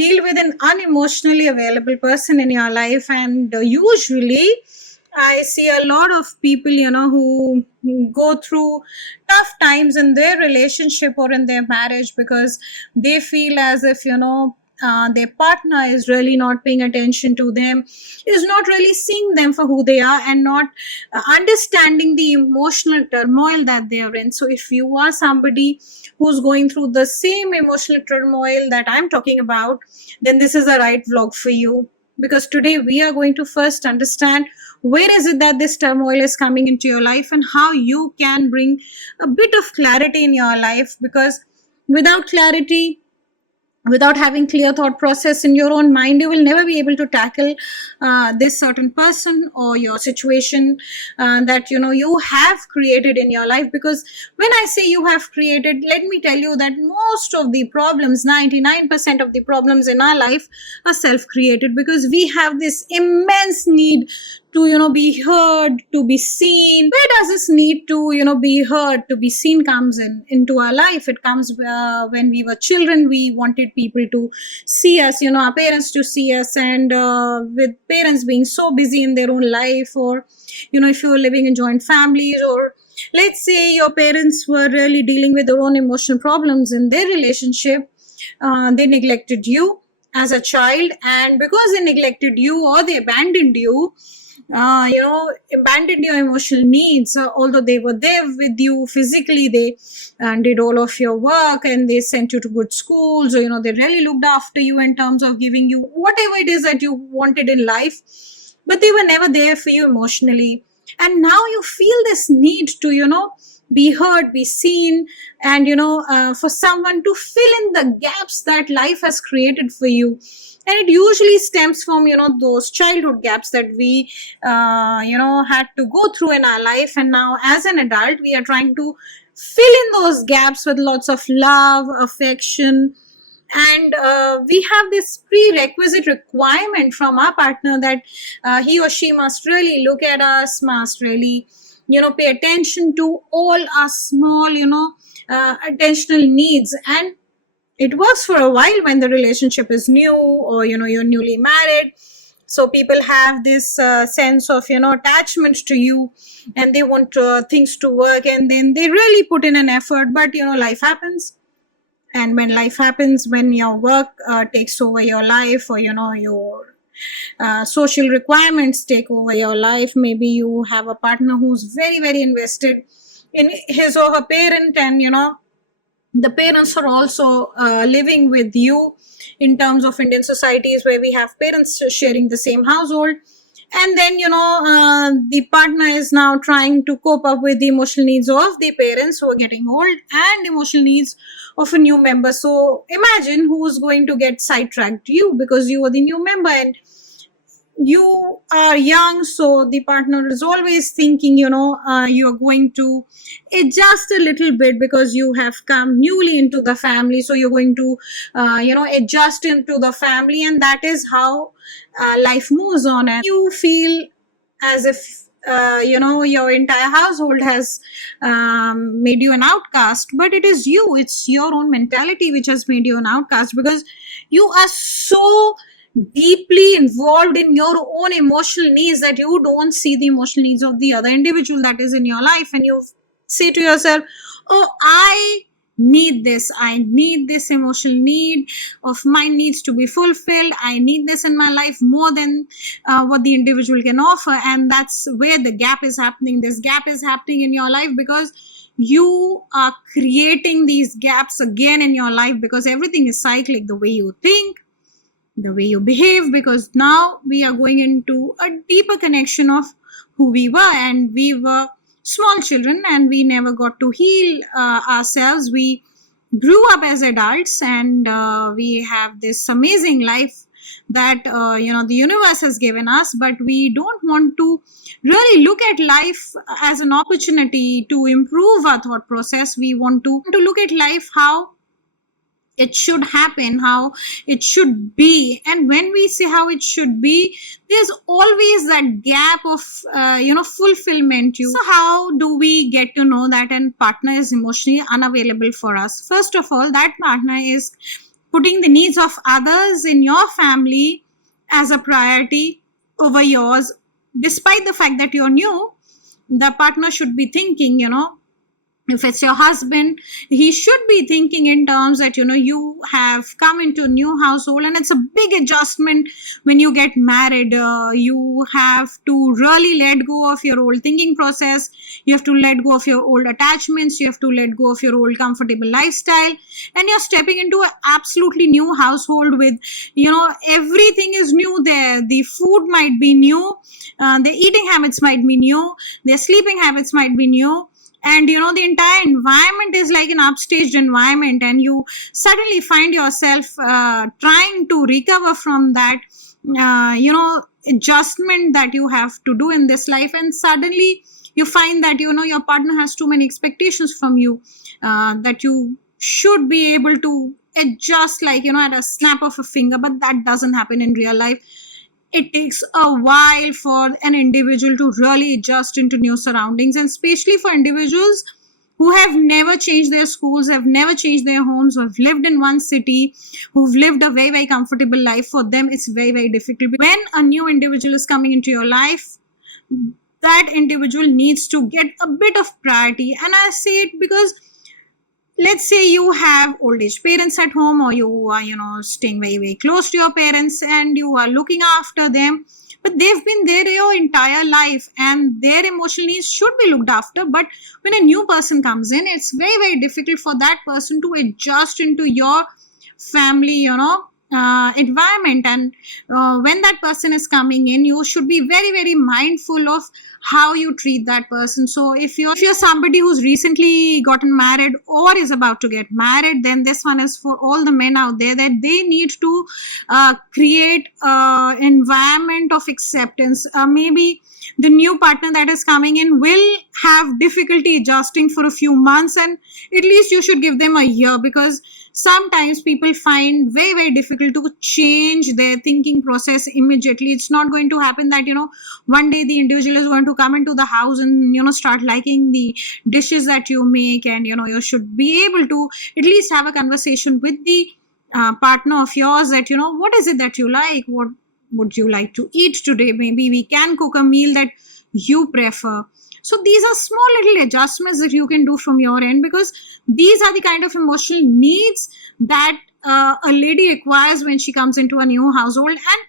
deal with an unemotionally available person in your life, and usually I see a lot of people, who go through tough times in their relationship or in their marriage because they feel as if, their partner is really not paying attention to them, is not really seeing them for who they are, and not understanding the emotional turmoil that they are in. So, if you are somebody who's going through the same emotional turmoil that I'm talking about, then this is the right vlog for you. Because today we are going to first understand where is it that this turmoil is coming into your life and how you can bring a bit of clarity in your life. Because without clarity, without having clear thought process in your own mind, you will never be able to tackle this certain person or your situation that you have created in your life. Because when I say you have created, let me tell you that most of the problems, 99% of the problems in our life are self-created, because we have this immense need to be heard, to be seen. Where does this need to be heard, to be seen comes into our life? It comes when we were children. We wanted people to see us, our parents to see us, and with parents being so busy in their own life, or if you were living in joint families, or let's say your parents were really dealing with their own emotional problems in their relationship, they neglected you as a child. And because they neglected you or they abandoned you, abandoned your emotional needs, although they were there with you physically, they did all of your work, and they sent you to good schools, or they really looked after you in terms of giving you whatever it is that you wanted in life, but they were never there for you emotionally. And now you feel this need to be heard, be seen, and for someone to fill in the gaps that life has created for you. And it usually stems from those childhood gaps that we had to go through in our life, and now as an adult we are trying to fill in those gaps with lots of love, affection, and we have this prerequisite requirement from our partner that he or she must really look at us, must really pay attention to all our small attentional needs. And it works for a while when the relationship is new, or you're newly married. So people have this sense of attachment to you, and they want things to work, and then they really put in an effort. But life happens, and when life happens, when your work takes over your life, or your social requirements take over your life, maybe you have a partner who's very, very invested in his or her parent, and the parents are also living with you in terms of Indian societies, where we have parents sharing the same household. And then the partner is now trying to cope up with the emotional needs of the parents who are getting old, and emotional needs of a new member. So imagine who's going to get sidetracked, you, because you are the new member and you are young. So the partner is always thinking you're going to adjust a little bit because you have come newly into the family. So you're going to adjust into the family, and that is how life moves on. And you feel as if your entire household has made you an outcast, but it is you, it's your own mentality which has made you an outcast, because you are so deeply involved in your own emotional needs that you don't see the emotional needs of the other individual that is in your life. And you say to yourself, oh, I need this emotional need of mine needs to be fulfilled. I need this in my life more than what the individual can offer. And that's where the gap is happening. This gap is happening in your life because you are creating these gaps again in your life, because everything is cyclic. The way you think, the way you behave, because now we are going into a deeper connection of who we were. And we were small children and we never got to heal ourselves. We grew up as adults, and we have this amazing life that the universe has given us, but we don't want to really look at life as an opportunity to improve our thought process. We want to look at life how it should happen, how it should be. And when we say how it should be, there's always that gap of fulfillment. So how do we get to know that a partner is emotionally unavailable for us? First of all, that partner is putting the needs of others in your family as a priority over yours, despite the fact that you're new. The partner should be thinking, if it's your husband, he should be thinking in terms that you have come into a new household, and it's a big adjustment when you get married. You have to really let go of your old thinking process. You have to let go of your old attachments. You have to let go of your old comfortable lifestyle, and you're stepping into an absolutely new household with everything is new there. The food might be new, the eating habits might be new, their sleeping habits might be new, and the entire environment is like an upstaged environment, and you suddenly find yourself trying to recover from that adjustment that you have to do in this life. And suddenly you find that your partner has too many expectations from you, that you should be able to adjust at a snap of a finger, but that doesn't happen in real life. It takes a while for an individual to really adjust into new surroundings, and especially for individuals who have never changed their schools, have never changed their homes, who have lived in one city, who've lived a very, very comfortable life. For them, it's very, very difficult. When a new individual is coming into your life, that individual needs to get a bit of priority. And I say it because, let's say you have old age parents at home, or you are staying very, very close to your parents, and you are looking after them, but they've been there your entire life, and their emotional needs should be looked after. But when a new person comes in, it's very, very difficult for that person to adjust into your family environment. And when that person is coming in, you should be very, very mindful of how you treat that person. So if you're somebody who's recently gotten married or is about to get married, then this one is for all the men out there, that they need to create an environment of acceptance. Maybe the new partner that is coming in will have difficulty adjusting for a few months, and at least you should give them a year, because sometimes people find very, very difficult to change their thinking process immediately. It's not going to happen that one day the individual is going to come into the house and start liking the dishes that you make, and you should be able to at least have a conversation with the partner of yours that what is it that you like, what would you like to eat today. Maybe we can cook a meal that you prefer. So these are small little adjustments that you can do from your end, because these are the kind of emotional needs that a lady requires when she comes into a new household. And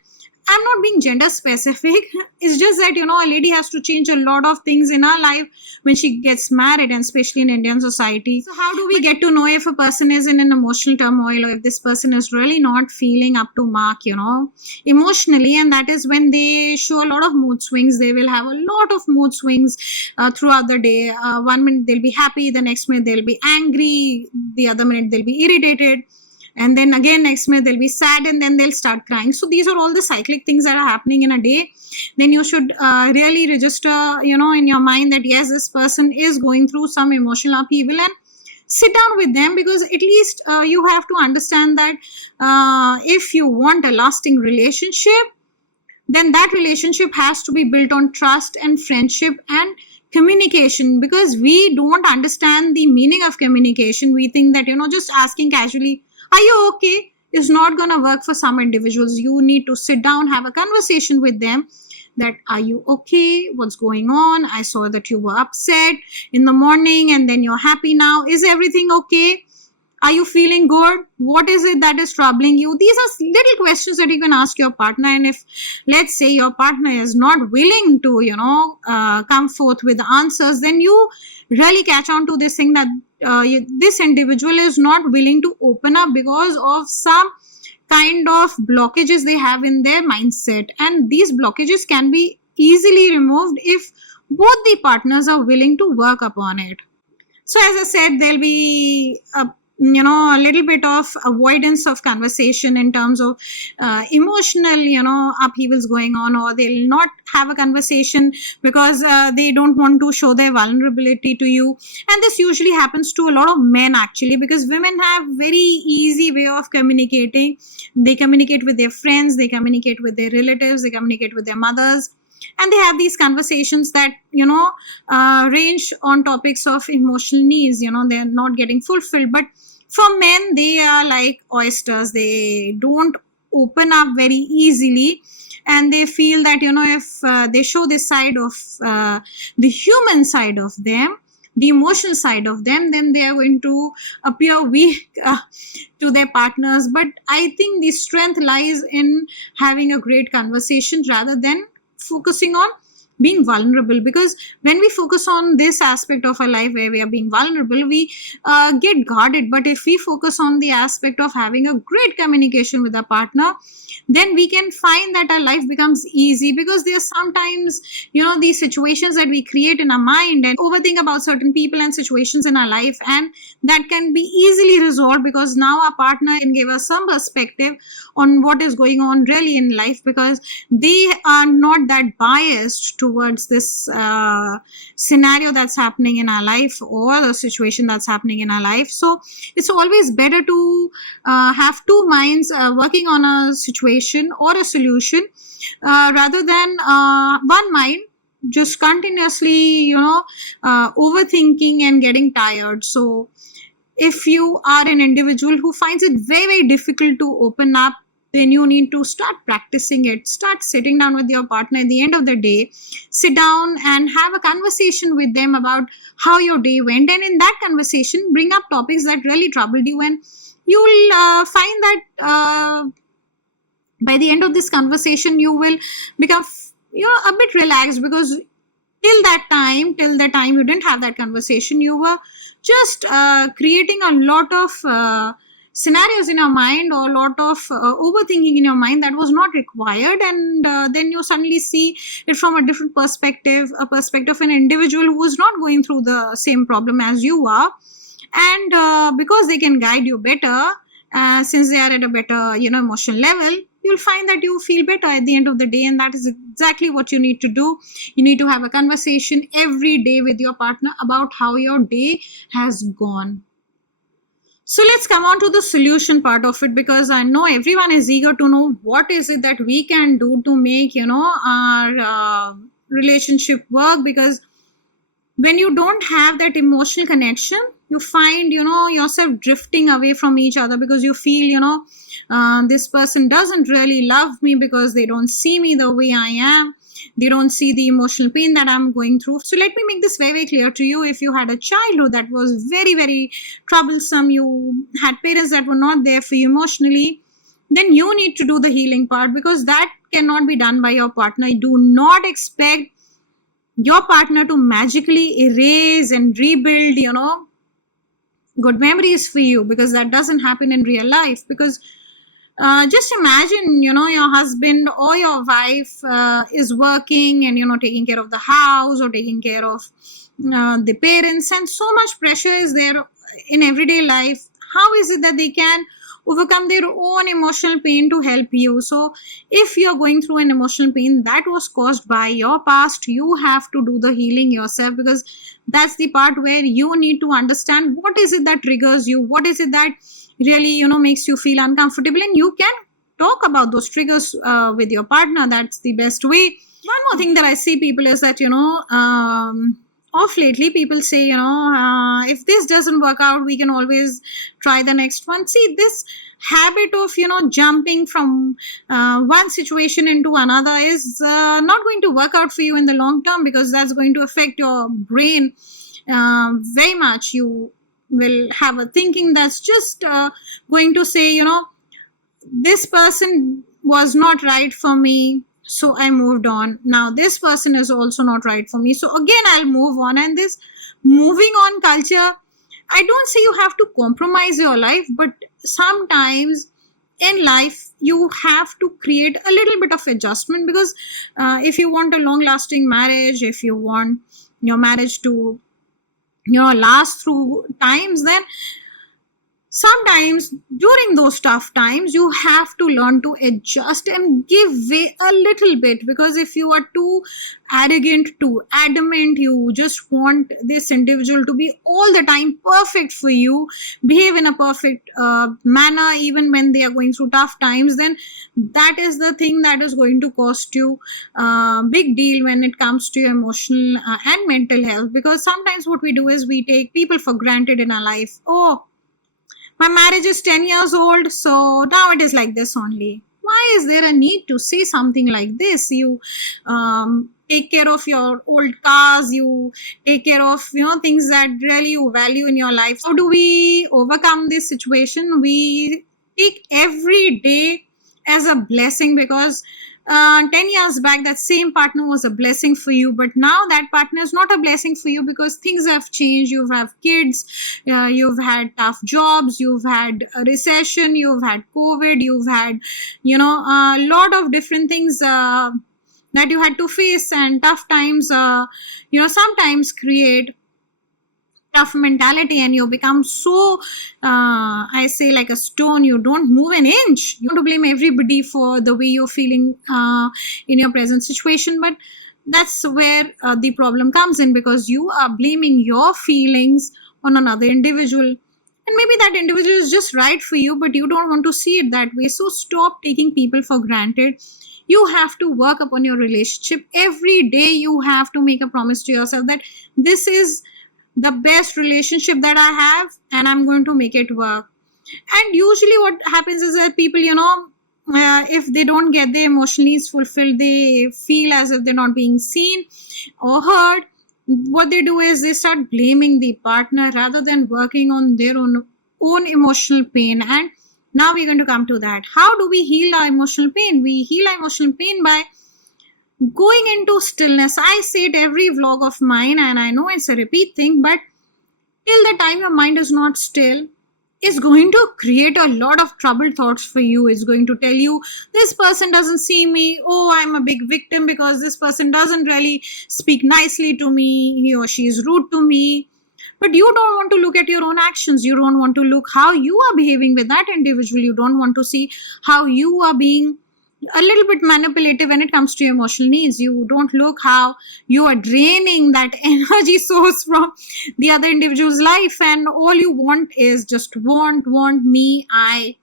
I'm not being gender specific. It's just that, a lady has to change a lot of things in her life when she gets married, and especially in Indian society. So how do we get to know if a person is in an emotional turmoil, or if this person is really not feeling up to mark, emotionally? And that is when they show a lot of mood swings. They will have a lot of mood swings throughout the day. 1 minute they'll be happy, the next minute they'll be angry, the other minute they'll be irritated, and then again next minute they'll be sad, and then they'll start crying. So these are all the cyclic things that are happening in a day. Then you should really register in your mind that yes, this person is going through some emotional upheaval, and sit down with them, because at least you have to understand that if you want a lasting relationship, then that relationship has to be built on trust and friendship and communication. Because we don't understand the meaning of communication. We think that just asking casually, are you okay, is not going to work for some individuals. You need to sit down, have a conversation with them, that are you okay, what's going on, I saw that you were upset in the morning and then you're happy now, is everything okay, are you feeling good, what is it that is troubling you? These are little questions that you can ask your partner. And if, let's say, your partner is not willing to come forth with answers, then you really catch on to this thing that this individual is not willing to open up because of some kind of blockages they have in their mindset. And these blockages can be easily removed if both the partners are willing to work upon it. So as I said, there'll be a little bit of avoidance of conversation in terms of emotional upheavals going on, or they'll not have a conversation because they don't want to show their vulnerability to you. And this usually happens to a lot of men, actually, because women have very easy way of communicating. They communicate with their friends, they communicate with their relatives, they communicate with their mothers, and they have these conversations that range on topics of emotional needs. They're not getting fulfilled. But For men, they are like oysters. They don't open up very easily, and they feel that, if they show this side of the human side of them, the emotional side of them, then they are going to appear weak to their partners. But I think the strength lies in having a great conversation rather than focusing on being vulnerable, because when we focus on this aspect of our life where we are being vulnerable, we get guarded. But if we focus on the aspect of having a great communication with our partner, then we can find that our life becomes easy, because there's sometimes, these situations that we create in our mind and overthink about certain people and situations in our life, and that can be easily resolved because now our partner can give us some perspective on what is going on really in life, because they are not that biased towards this scenario that's happening in our life or the situation that's happening in our life. So it's always better to have two minds working on a situation or a solution, rather than one mind just continuously, overthinking and getting tired. So if you are an individual who finds it very, very difficult to open up, then you need to start practicing it. Start sitting down with your partner at the end of the day. Sit down and have a conversation with them about how your day went. And in that conversation, bring up topics that really troubled you. And you'll find that by the end of this conversation, you will become, a bit relaxed, because till the time you didn't have that conversation, you were just creating a lot of scenarios in your mind, or a lot of overthinking in your mind that was not required. And then you suddenly see it from a different perspective, a perspective of an individual who is not going through the same problem as you are. And because they can guide you better, since they are at a better, emotional level, you'll find that you feel better at the end of the day. And that is exactly what you need to do. You need to have a conversation every day with your partner about how your day has gone. So let's come on to the solution part of it, because I know everyone is eager to know what is it that we can do to make, our relationship work. Because when you don't have that emotional connection, you find, yourself drifting away from each other, because you feel, this person doesn't really love me because they don't see me the way I am. They don't see the emotional pain that I'm going through. So let me make this very, very clear to you. If you had a childhood that was very, very troublesome, you had parents that were not there for you emotionally, then you need to do the healing part, because that cannot be done by your partner. Do not expect your partner to magically erase and rebuild, good memories for you, because that doesn't happen in real life. Because just imagine, your husband or your wife is working and, taking care of the house or taking care of the parents, and so much pressure is there in everyday life. How is it that they can overcome their own emotional pain to help you? So if you're going through an emotional pain that was caused by your past, you have to do the healing yourself, because that's the part where you need to understand what is it that triggers you, what is it that really, makes you feel uncomfortable, and you can talk about those triggers with your partner. That's the best way. One more thing that I see people is that, off lately people say, if this doesn't work out, we can always try the next one. See, this habit of, jumping from one situation into another is not going to work out for you in the long term, because that's going to affect your brain very much. You will have a thinking that's just going to say, this person was not right for me, so I moved on. Now this person is also not right for me, so again I'll move on. And this moving on culture, I don't say you have to compromise your life, but sometimes in life you have to create a little bit of adjustment, because if you want a long lasting marriage, if you want your marriage to last through times, then sometimes during those tough times you have to learn to adjust and give way a little bit. Because if you are too arrogant, too adamant, you just want this individual to be all the time perfect for you, behave in a perfect manner even when they are going through tough times, then that is the thing that is going to cost you a big deal when it comes to your emotional and mental health. Because sometimes what we do is we take people for granted in our life. Oh, My marriage is 10 years old, so now it is like this only. Why is there a need to say something like this? You take care of your old cars, you take care of things that really you value in your life. How do we overcome this situation? We take every day as a blessing, because 10 years back that same partner was a blessing for you, but now that partner is not a blessing for you because things have changed. You have kids, you've had tough jobs, you've had a recession, you've had COVID, you've had a lot of different things that you had to face, and tough times sometimes create tough mentality, and you become so I say like a stone. You don't move an inch. You want to blame everybody for the way you're feeling in your present situation, but that's where the problem comes in, because you are blaming your feelings on another individual, and maybe that individual is just right for you, but you don't want to see it that way. So stop taking people for granted. You have to work upon your relationship every day. You have to make a promise to yourself that this is the best relationship that I have, and I'm going to make it work. And usually what happens is that people, if they don't get their emotional needs fulfilled, they feel as if they're not being seen or heard. What they do is they start blaming the partner rather than working on their own emotional pain. And now we're going to come to that. How do we heal our emotional pain? We heal our emotional pain by going into stillness. I say it every vlog of mine, and I know it's a repeat thing, but till the time your mind is not still, is going to create a lot of troubled thoughts for you. It's going to tell you, this person doesn't see me. Oh, I'm a big victim because this person doesn't really speak nicely to me. He or she is rude to me. But you don't want to look at your own actions. You don't want to look how you are behaving with that individual. You don't want to see how you are being a little bit manipulative when it comes to your emotional needs. You don't look how you are draining that energy source from the other individual's life, and all you want is just want me. I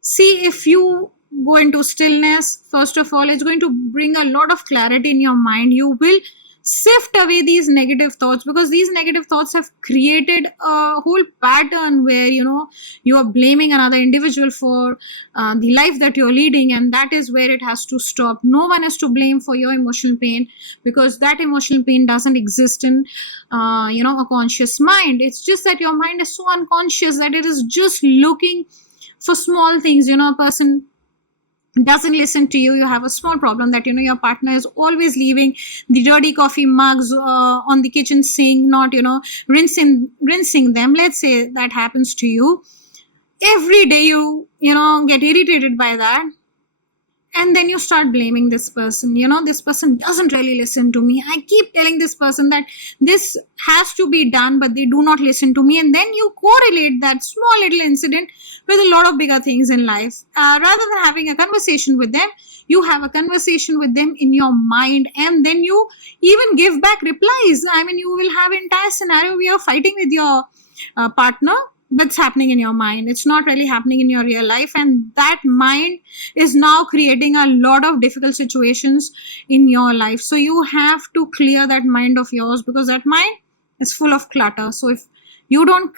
see, if you go into stillness, first of all, it's going to bring a lot of clarity in your mind. You will sift away these negative thoughts, because these negative thoughts have created a whole pattern where you are blaming another individual for the life that you're leading, and that is where it has to stop. No one is to blame for your emotional pain, because that emotional pain doesn't exist in a conscious mind. It's just that your mind is so unconscious that it is just looking for small things. A person doesn't listen to you. You have a small problem that your partner is always leaving the dirty coffee mugs on the kitchen sink, not rinsing them. Let's say that happens to you every day. You get irritated by that, and then you start blaming this person. This person doesn't really listen to me. I keep telling this person that this has to be done, but they do not listen to me. And then you correlate that small little incident with a lot of bigger things in life. Rather than having a conversation with them, you have a conversation with them in your mind, and then you even give back replies. I mean, you will have an entire scenario where you're fighting with your partner. That's happening in your mind. It's not really happening in your real life, and that mind is now creating a lot of difficult situations in your life. So you have to clear that mind of yours, because that mind is full of clutter. So if you don't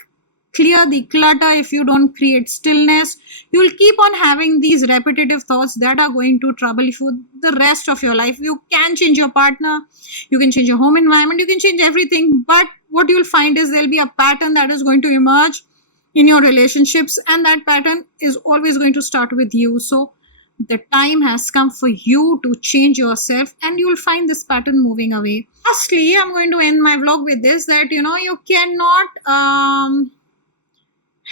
clear the clutter, if you don't create stillness, you'll keep on having these repetitive thoughts that are going to trouble you the rest of your life. You can change your partner, you can change your home environment, you can change everything, but what you'll find is there'll be a pattern that is going to emerge in your relationships, and that pattern is always going to start with you. So the time has come for you to change yourself, and you'll find this pattern moving away. Lastly, I'm going to end my vlog with this, that you cannot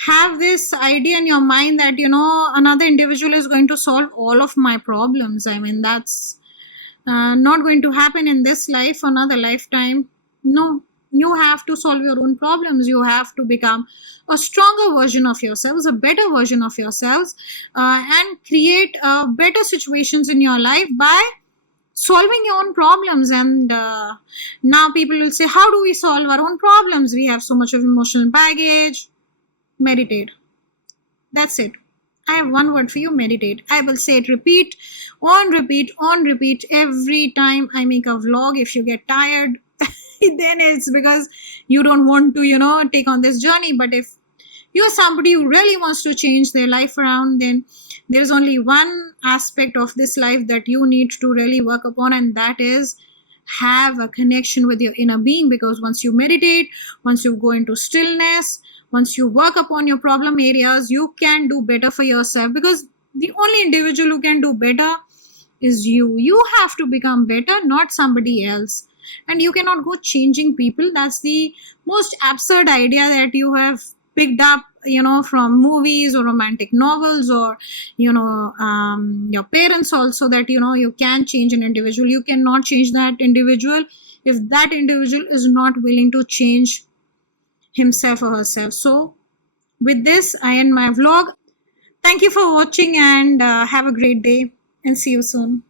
have this idea in your mind that another individual is going to solve all of my problems. I mean, that's not going to happen in this life or another lifetime. No, you have to solve your own problems. You have to become a stronger version of yourselves, a better version of yourselves, and create better situations in your life by solving your own problems. And now people will say, how do we solve our own problems? We have so much of emotional baggage. Meditate. That's it. I have one word for you: meditate. I will say it repeat every time I make a vlog. If you get tired, then it's because you don't want to take on this journey. But if you're somebody who really wants to change their life around, then there's only one aspect of this life that you need to really work upon, and that is have a connection with your inner being. Because once you meditate, once you go into stillness, once you work upon your problem areas, you can do better for yourself, because the only individual who can do better is you. You have to become better, not somebody else. And you cannot go changing people. That's the most absurd idea that you have picked up, from movies or romantic novels, or your parents also, that you can change an individual. You cannot change that individual if that individual is not willing to change himself or herself. So with this, I end my vlog. Thank you for watching, and have a great day, and see you soon.